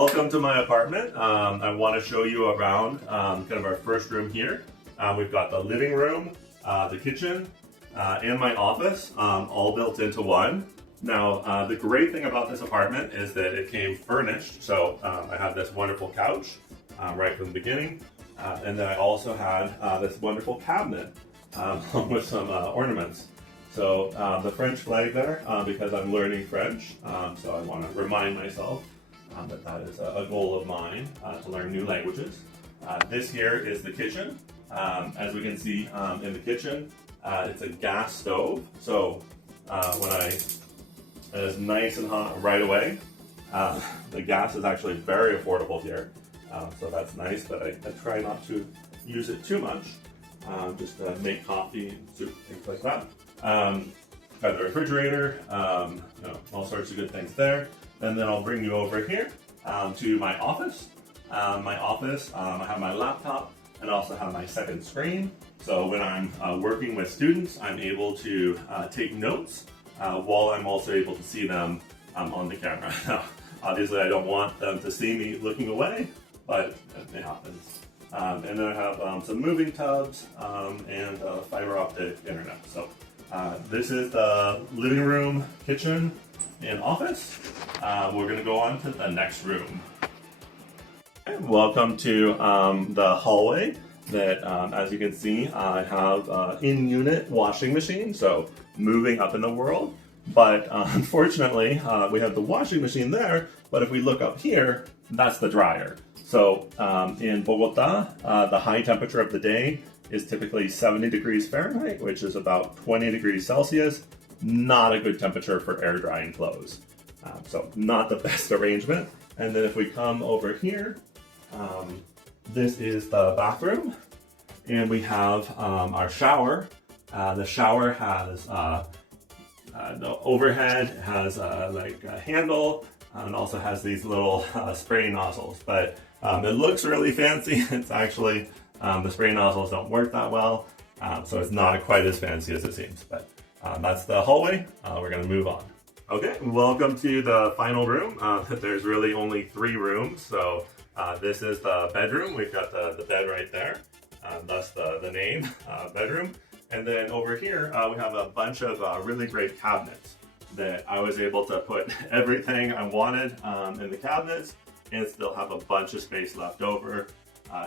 Welcome to my apartment. I want to show you around kind of our first room here. We've got the living room, the kitchen, and my office all built into one. Now, the great thing about this apartment is that it came furnished. So I have this wonderful couch right from the beginning. And then I also had this wonderful cabinet with some ornaments. So the French flag there, because I'm learning French, so I want to remind myself that is a goal of mine, to learn new languages. This here is the kitchen. As we can see in the kitchen, it's a gas stove. So it's nice and hot right away. The gas is actually very affordable here. So that's nice, but I try not to use it too much. Just to make coffee, soup, things like that. Got the refrigerator, all sorts of good things there. And then I'll bring you over here to my office. I have my laptop and also have my second screen. So when I'm working with students, I'm able to take notes while I'm also able to see them on the camera. Now, obviously, I don't want them to see me looking away, but it happens. And then I have some moving tubs and fiber optic internet. So this is the living room, kitchen, and office. We're going to go on to the next room. Welcome to the hallway that, as you can see, I have in-unit washing machine, so moving up in the world. But unfortunately, we have the washing machine there, but if we look up here, that's the dryer. So in Bogota, the high temperature of the day is typically 70 degrees Fahrenheit, which is about 20 degrees Celsius. Not a good temperature for air drying clothes. So not the best arrangement. And then if we come over here, this is the bathroom, and we have our shower. The shower has the overhead, has like a handle, and also has these little spray nozzles. But it looks really fancy. It's actually, the spray nozzles don't work that well, so it's not quite as fancy as it seems. But that's the hallway. We're gonna move on. Okay, welcome to the final room. There's really only 3 rooms. So this is the bedroom. We've got the bed right there. Thus the name, bedroom. And then over here, we have a bunch of really great cabinets that I was able to put everything I wanted in the cabinets and still have a bunch of space left over.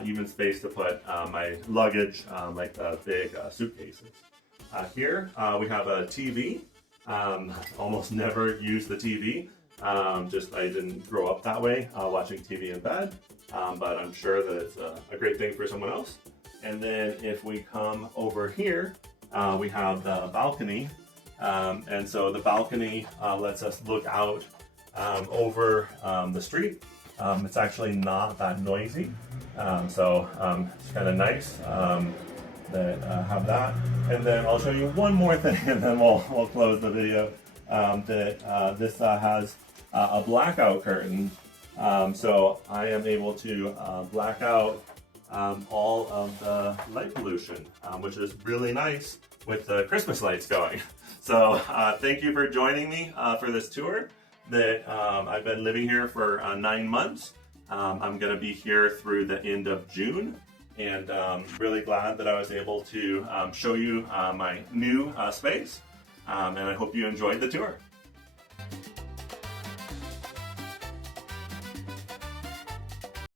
Even space to put my luggage, like the big suitcases. Here we have a TV. Almost never use the TV. Just I didn't grow up that way, watching TV in bed. But I'm sure that it's a great thing for someone else. And then if we come over here, we have the balcony. And so the balcony lets us look out over the street. It's actually not that noisy. So it's kind of nice that have that. And then I'll show you one more thing and then we'll close the video. This has a blackout curtain. So I am able to black out all of the light pollution, which is really nice with the Christmas lights going. So thank you for joining me for this tour that I've been living here for 9 months. I'm gonna be here through the end of June, and really glad that I was able to show you my new space, and I hope you enjoyed the tour.